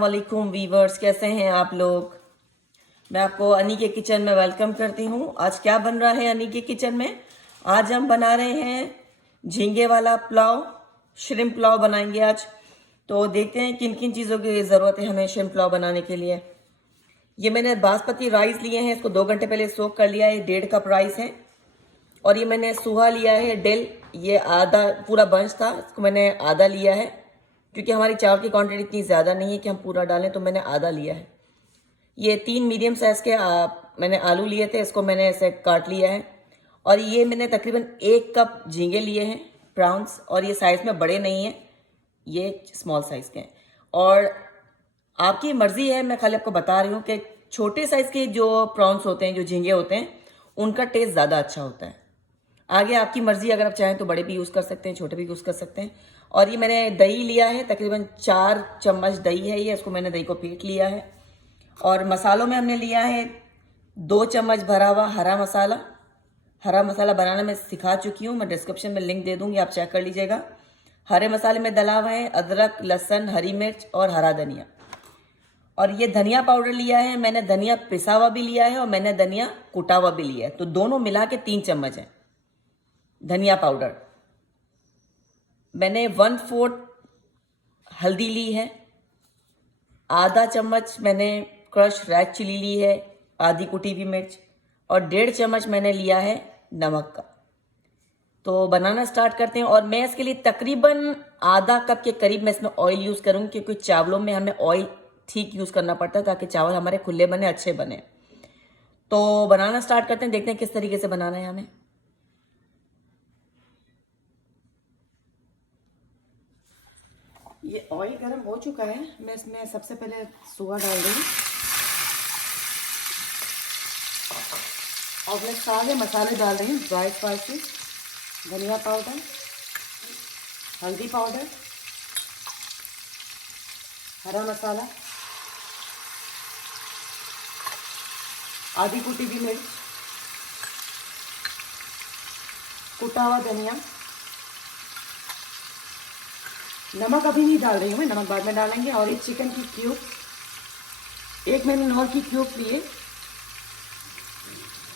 वालेकुम वीवर्स, कैसे हैं आप लोग। मैं आपको अनी के किचन में वेलकम करती हूँ। आज क्या बन रहा है अनी के किचन में? आज हम बना रहे हैं झींगे वाला पुलाव, श्रिम्प पुलाव बनाएंगे आज। तो देखते हैं किन किन चीज़ों की ज़रूरत है हमें श्रिम्प पुलाव बनाने के लिए। ये मैंने बासमती राइस लिए हैं, इसको 2 घंटे पहले सोक कर लिया है, 1.5 कप राइस है। और ये मैंने सूहा लिया है डिल, ये आधा पूरा बंच था, इसको मैंने आधा लिया है क्योंकि हमारी चावल की क्वांटिटी इतनी ज़्यादा नहीं है कि हम पूरा डालें, तो मैंने आधा लिया है। ये 3 मीडियम साइज़ के मैंने आलू लिए थे, इसको मैंने ऐसे काट लिया है। और ये मैंने तकरीबन 1 कप झींगे लिए हैं, प्रॉन्स, और ये साइज़ में बड़े नहीं हैं, ये स्मॉल साइज़ के हैं। और आपकी मर्ज़ी है, मैं खाली आपको बता रही हूँ कि छोटे साइज़ के जो प्रॉन्स होते हैं, जो झींगे होते हैं, उनका टेस्ट ज़्यादा अच्छा होता है। आगे आपकी मर्ज़ी, अगर आप चाहें तो बड़े भी यूज़ कर सकते हैं, छोटे भी यूज़ कर सकते हैं। और ये मैंने दही लिया है, तकरीबन 4 चम्मच दही है ये, इसको मैंने दही को फेंट लिया है। और मसालों में हमने लिया है 2 चम्मच भरा हुआ हरा मसाला। हरा मसाला बनाना मैं सिखा चुकी हूँ, मैं डिस्क्रिप्शन में लिंक दे दूँगी, आप चेक कर लीजिएगा। हरे मसाले में डला हुआ है अदरक, लहसुन, हरी मिर्च और हरा धनिया। और ये धनिया पाउडर लिया है मैंने, धनिया पिसा हुआ भी लिया है और मैंने धनिया कुटा हुआ भी लिया है, तो दोनों मिला के 3 चम्मच है धनिया पाउडर। मैंने 1/4 हल्दी ली है, आधा चम्मच मैंने क्रश रेड चिली ली है, आधी कुटी हुई मिर्च, और 1.5 चम्मच मैंने लिया है नमक का। तो बनाना स्टार्ट करते हैं। और मैं इसके लिए तकरीबन आधा कप के करीब मैं इसमें ऑयल यूज़ करूँगी, क्योंकि चावलों में हमें ऑयल ठीक यूज़ करना पड़ता है ताकि चावल हमारे खुले बने, अच्छे बने। तो बनाना स्टार्ट करते हैं, देखते हैं किस तरीके से बनाना है हमें। ये ऑयल गर्म हो चुका है, मैं इसमें सबसे पहले सूहा डाल रही हूँ और मैं सारे मसाले डाल रही हूँ। ड्राई स्पाइसेस, धनिया पाउडर, हल्दी पाउडर, हरा मसाला, आधी कुटी हुई मिर्च, कुटा हुआ धनिया। नमक अभी नहीं डाल रही हूँ मैं, नमक बाद में डालेंगे। और एक चिकन की क्यूब, एक मैंने नॉर की क्यूब लिए,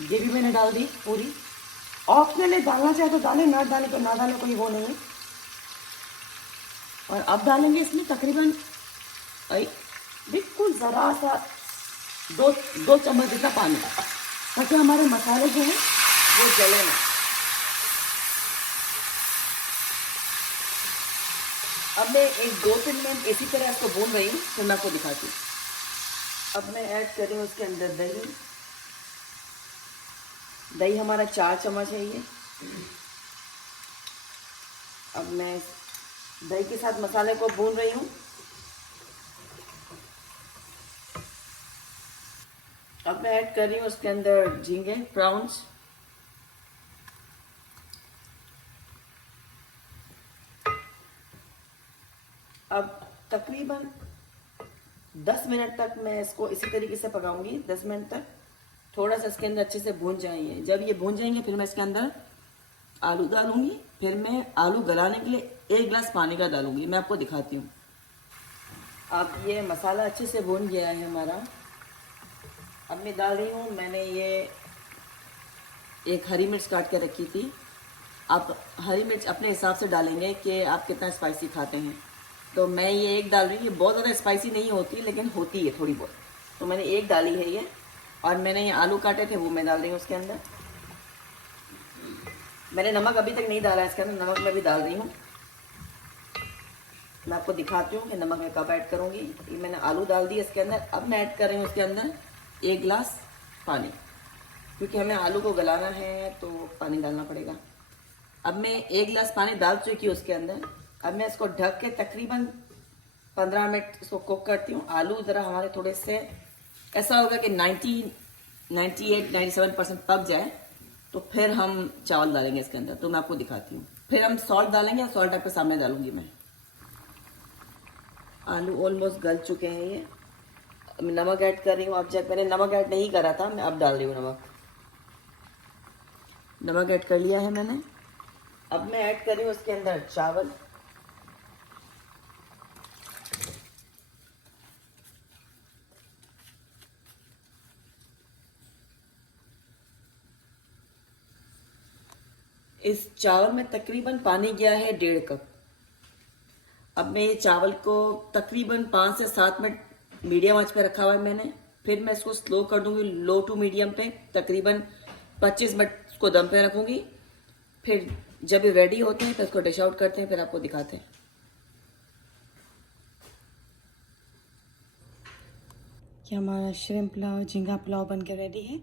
ये भी मैंने डाल दी पूरी। ऑप्शनल है, डालना चाहे तो डालें, ना डालें तो ना डालें, कोई वो नहीं है। और अब डालेंगे इसमें तकरीबन बिल्कुल ज़रा सा 2 चम्मच जितना पानी, ताकि हमारे मसाले जो हैं वो जले ना। अब मैं 1-2-3 मिनट इसी तरह इसको भून रही हूँ, फिर मैं आपको दिखाती हूँ। अब मैं ऐड कर रही हूँ उसके अंदर दही। दही हमारा 4 चम्मच है ये। अब मैं दही के साथ मसाले को भून रही हूँ। अब मैं ऐड कर रही हूँ उसके अंदर झींगे, प्रॉन्स। अब तकरीबन 10 मिनट तक मैं इसको इसी तरीके से पकाऊंगी। 10 मिनट तक थोड़ा सा इसके अंदर अच्छे से भून जाएंगे। जब ये भून जाएंगे फिर मैं इसके अंदर आलू डालूंगी। फिर मैं आलू गलाने के लिए 1 गिलास पानी का डालूंगी, मैं आपको दिखाती हूँ। अब ये मसाला अच्छे से भून गया है हमारा। अब मैं डाल रही हूँ, मैंने ये एक हरी मिर्च काट के रखी थी। आप हरी मिर्च अपने हिसाब से डालेंगे कि आप कितना स्पाइसी खाते हैं। तो मैं ये 1 डाल रही हूँ, ये बहुत ज़्यादा स्पाइसी नहीं होती लेकिन होती है थोड़ी बहुत, तो मैंने 1 डाली है ये। और मैंने ये आलू काटे थे वो मैं डाल रही हूँ उसके अंदर। मैंने नमक अभी तक नहीं डाला है इसके अंदर, नमक मैं भी डाल रही हूँ। मैं आपको दिखाती हूँ कि नमक मैं कब ऐड करूँगी। ये मैंने आलू डाल दी इसके अंदर। अब मैं ऐड कर रही हूँ उसके अंदर 1 गिलास पानी, क्योंकि हमें आलू को गलाना है तो पानी डालना पड़ेगा। अब मैं 1 गिलास पानी डाल चुकी हूँ उसके अंदर। अब मैं इसको ढक के तकरीबन 15 मिनट इसको कुक करती हूँ। आलू ज़रा हमारे थोड़े से ऐसा होगा कि 98-97% पक जाए, तो फिर हम चावल डालेंगे इसके अंदर। तो मैं आपको दिखाती हूँ। फिर हम सॉल्ट डालेंगे, सॉल्ट आपके सामने डालूंगी मैं। आलू ऑलमोस्ट गल चुके हैं ये। अब मैं नमक ऐड कर रही हूँ। अब जब मैंने नमक ऐड नहीं करा था, मैं अब डाल रही हूँ नमक। नमक ऐड कर लिया है मैंने। अब मैं ऐड कर रही हूँ उसके अंदर चावल। इस चावल में तकरीबन पानी गया है 1.5 कप। अब मैं ये चावल को तकरीबन 5 से 7 मिनट मीडियम आंच पे रखा हुआ है मैंने। फिर मैं इसको स्लो कर दूंगी, लो टू मीडियम पे, तकरीबन 25 मिनट इसको दम पे रखूंगी। फिर जब ये रेडी होते हैं तो इसको डिश आउट करते हैं, फिर आपको दिखाते हैं। ये हमारा श्रिम्प पुलाव, झींगा पुलाव बन के रेडी है।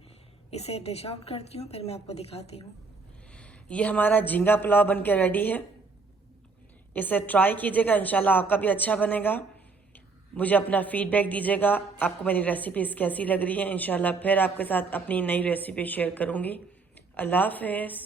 इसे डिश आउट करती हूँ, फिर मैं आपको दिखाती हूँ। ये हमारा झींगा पुलाव बन के रेडी है। इसे ट्राई कीजिएगा, इंशाल्लाह आपका भी अच्छा बनेगा। मुझे अपना फीडबैक दीजिएगा, आपको मेरी रेसिपीज़ कैसी लग रही है। इंशाल्लाह फिर आपके साथ अपनी नई रेसिपी शेयर करूँगी। अल्लाह हाफ़िज़।